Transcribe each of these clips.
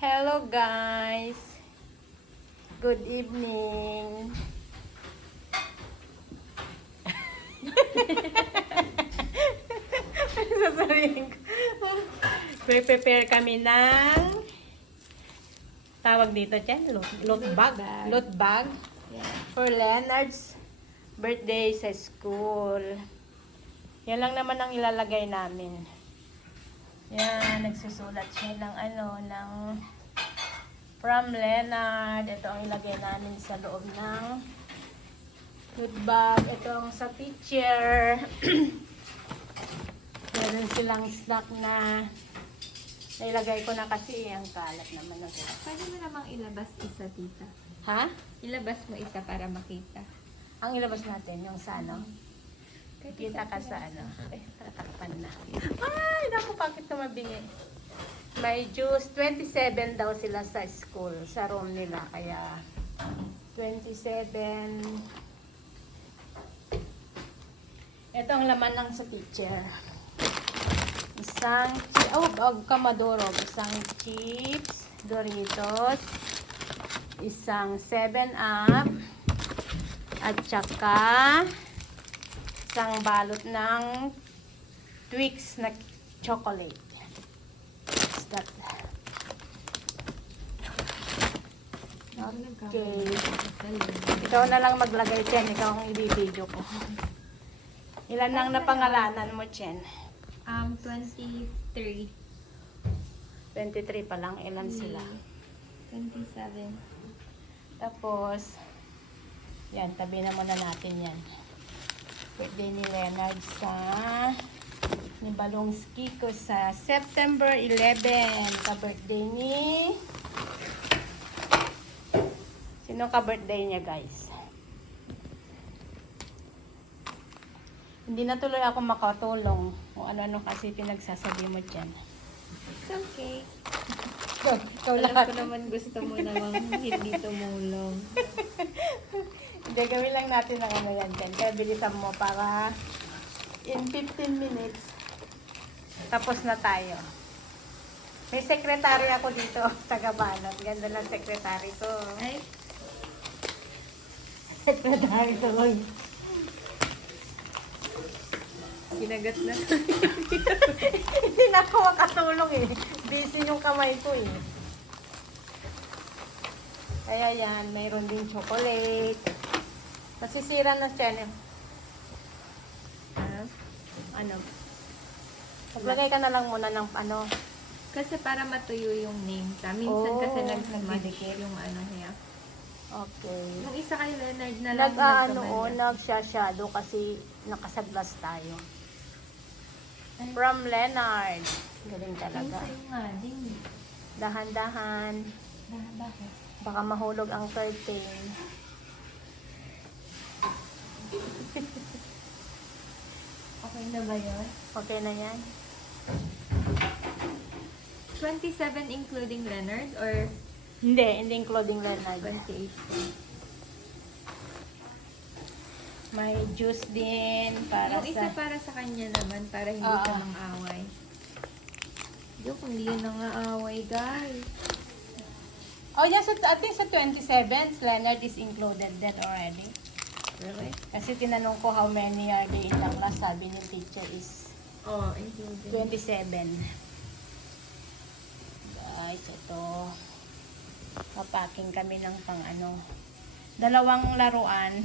Hello guys. Good evening. Sasabihin ko. Prepare kami ng tawag dito dyan, loot bag. Loot bag. Yeah. For Leonard's birthday sa school. Yan lang naman ang ilalagay namin. Yan, nagsusulat siya ng from Leonard. Ito ang ilagay namin sa loob ng food bag. Ito ang sa teacher. Meron silang snack na nailagay ko na kasi ang kalat naman na ito. Pwede mo namang ilabas isa, tita. Ha? Ilabas mo isa para makita. Ang ilabas natin, yung sa ano? Kita ka sa ano? Eh, tatakpan na. Ay, naku, bakit ito mabingi? May juice. 27 daw sila sa school, sa room nila. Kaya, 27. Ito ang laman ng sa teacher. Isang, kamadorog. Isang chips, Doritos. Isang 7-Up. At saka, isang balot ng Twix na chocolate. Is that? Okay. Ikaw na lang maglagay, Chen. Ikaw ang ibibidyo ko. Ilan lang na pangalanan mo, Chen? 23. 23 pa lang. Ilan sila? 27. Tapos, yan. Tabi na muna natin yan. Birthday ni Leonard sa ni Balongski ko sa September 11. Ka-birthday ni sino ka-birthday niya, guys? Hindi na tuloy ako makatulong kung ano-ano kasi pinagsasabi mo dyan. It's okay. Ikaw Alam lahat. ko naman gusto mo namang hindi tumulong. Hindi, gawin lang natin ang ano yan dyan. Kaya bilisan mo para in 15 minutes tapos na tayo. May sekretary ako dito, taga-balot. Ganda lang sekretary ko. Ay, Sekretary ko. kinagat na. Hindi na ako makatulong eh. Busy yung kamay ko eh. Kaya yan, mayroon din chocolate. Masisira na siya. Ano? Maglagay ka na lang muna ng ano. Kasi para matuyo yung name ta. Minsan kasi nag-smash nagdidikit. yung ano niya. Okay. Yung isa kay Leonard na lang Nag-shadow kasi nakasaglas tayo. From Leonard. Galing Yung talaga. sa'yo nga din. Dahan-dahan. Bakit? Baka mahulog ang curtain. Okay na ba yun? Okay na yan? 27 including Leonard or Hindi including Leonard. 28? May juice din para Yung isa sa... para sa kanya naman, para hindi Oo. siya mang-away. Joke, hindi yun nang-aaway, guys. Oh yeah, so I think sa 27, Leonard is included that already. Really? Kasi tinanong ko how many are they in the class. Sabi ng teacher is Oo, including. 27. Guys, ito. Papacking kami ng pang ano. Dalawang laruan.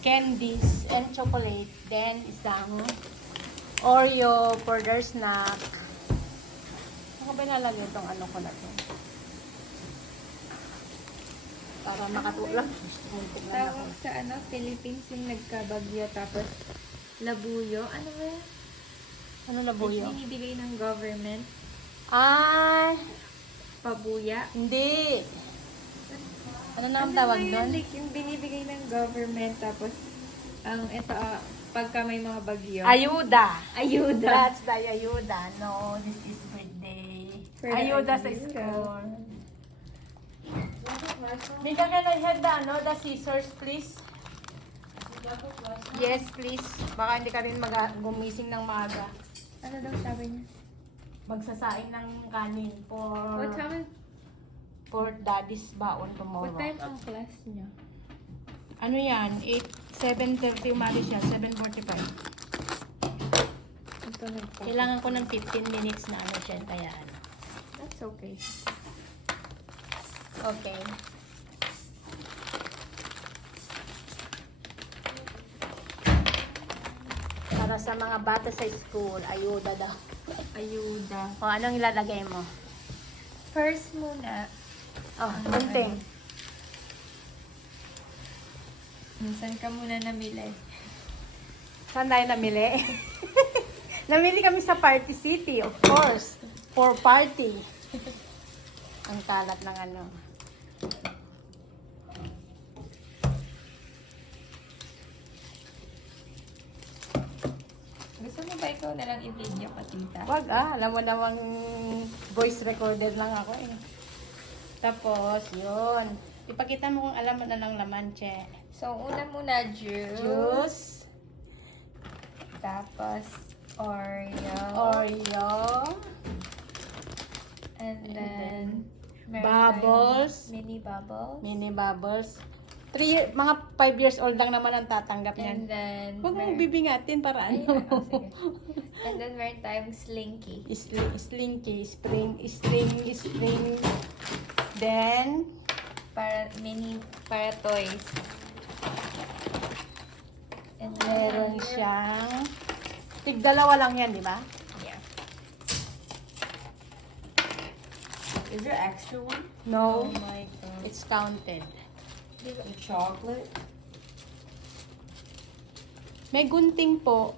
Candies and chocolate. Then, isang Oreo for their snack. Ano ba nalagay itong ano ko na to? Para makatulog. Muntik na ako. Tawag sa ano, Philippines yung nagkabagyo tapos labuyo. Ano ba yan? Ano na buyo? Yung binibigay ng government. Ay! Pabuya. Hindi! Ano na ang Ano tawag ba yun? doon? Like, yung binibigay ng government tapos ang ito, pagka may mga bagyo. Ayuda! Ayuda. That's the ayuda. No, this is birthday. For the Ayuda sa ayuda. school. Bigyan ka na head ano, the scissors, please. Yes, please. Baka hindi ka rin gumising ng maaga. Ano daw sabi niya? magsasaing ng kanin What time, for daddy's baon tomorrow. what time ang class niya? Ano yan? 7:30 umalis yan. 7:45. Ito nagpo. Kailangan ko ng 15 minutes na ano siya. Kaya ano. That's okay. Okay. Para sa mga bata sa school, ayuda daw. Ayuda. O, anong ilalagay mo? First muna, Oh, kunting. minsan ka muna namili. Saan tayo namili? Namili kami sa Party City, of course. For party. Ang kalat ng ano. Gusto mo ba ikaw na lang i-video ka, tita? Wag alam mo namang voice recorder lang ako eh. Tapos, yun. Ipakita mo kung alam mo na lang laman, che. So, una muna, juice. Juice, Tapos, Oreo. Oreo, And then, meron Bubbles. tayong mini bubbles. mini bubbles. Mga 5 years old lang naman ang tatanggap And niyan. then, Huwag mong bibingatin para Ayun ano. na, oh, sige. And then, meron tayong slinky. Slinky, string. Then, Para toys. And then, meron siyang tig-dalawa lang yan, di ba? Yeah. Is there extra one? No, Oh my God. it's counted. The chocolate? May gunting po.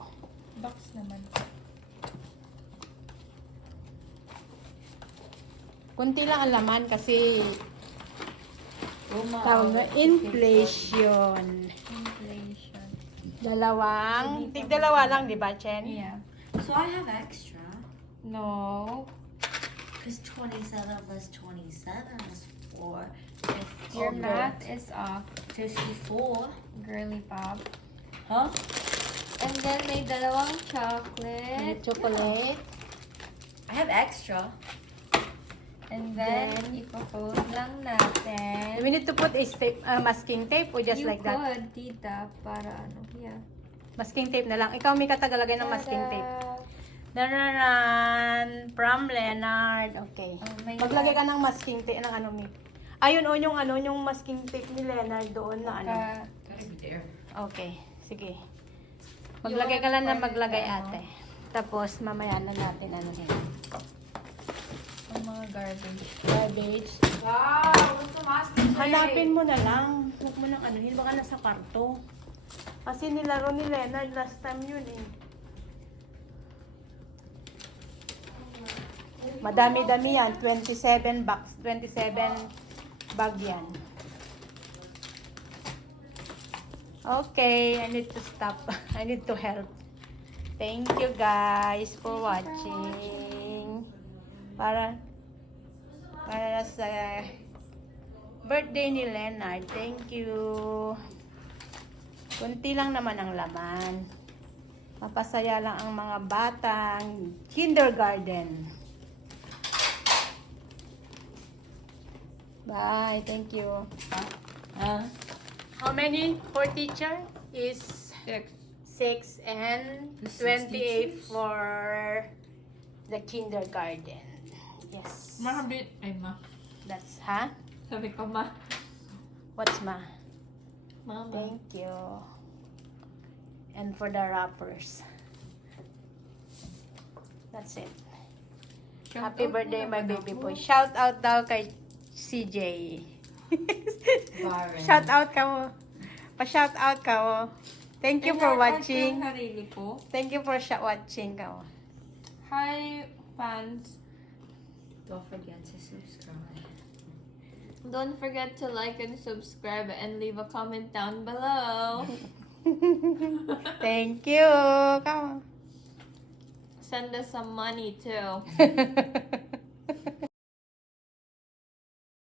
Box naman. Kunti lang ang laman kasi Uma, tawag na inflation. Inflation. Tig-dalawa lang, di ba, Chen? Yeah. So I have extra. No. Because 27 plus 27 is 4. Your Okay. math is off. 54. Girly pop. Huh? And then, may dalawang May chocolate. chocolate. I have extra. And then, Then, ipo-fold lang natin. Do we need to put a masking tape or just you like that? could, tita, para ano, yeah. Masking tape na lang. Ikaw may katagalagay ng masking tape. Tada! Dararan, from Leonard. Okay. Oh my Maglagay ka God. ng masking tape ng ano, Mi. Ayun, o, yung masking tape ni Leonard doon na ano. Gotta be there. Okay, sige. Maglagay ka lang ng maglagay, ate. Tapos, mamaya na natin ano yun. Ang mga garbage. Garbage. Wow, what's the masking tape? Hanapin mo na lang. Huwag mo nang anuhin. Baka nasa karto. Kasi nilaro ni Leonard last time yun eh. Madami-dami yan. 27 box. 27 bag yan. Okay, I need to stop. I need to help. Thank you guys for watching. Para sa birthday ni Leonard. Thank you. Kunti lang naman ang laman. Mapasaya lang ang mga batang kindergarten. Bye. Thank you. How many for teacher? Is 6 and The 28 six teachers? for the kindergarten. Yes. Mahabit. Ay, ma. That's, ha? Sabi ko, ma. What's ma? Mama. Thank you. And for the wrappers. That's it. Happy birthday, my baby boy. Shout out daw kay CJ. Byron. Shout out ka mo. Pa-shout out ka mo. Thank you for watching. Sarili ko. Thank you for watching ka mo. Hi, fans. Don't forget to subscribe. Don't forget to like and subscribe and leave a comment down below. Thank you. Come Send us some money too. on.